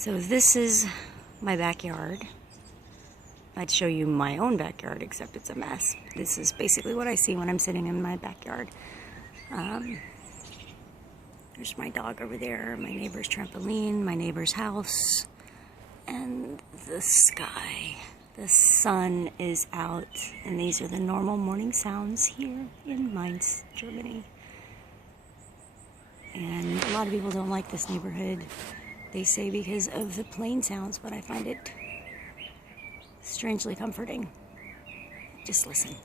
So this is my backyard. I'd show you my own backyard, except it's a mess. This is basically what I see when I'm sitting in my backyard. There's my dog over there, my neighbor's trampoline, my neighbor's house, and the sky. The sun is out, and these are the normal morning sounds here in Mainz, Germany. And a lot of people don't like this neighborhood. They say because of the plane sounds, but I find it strangely comforting. Just listen.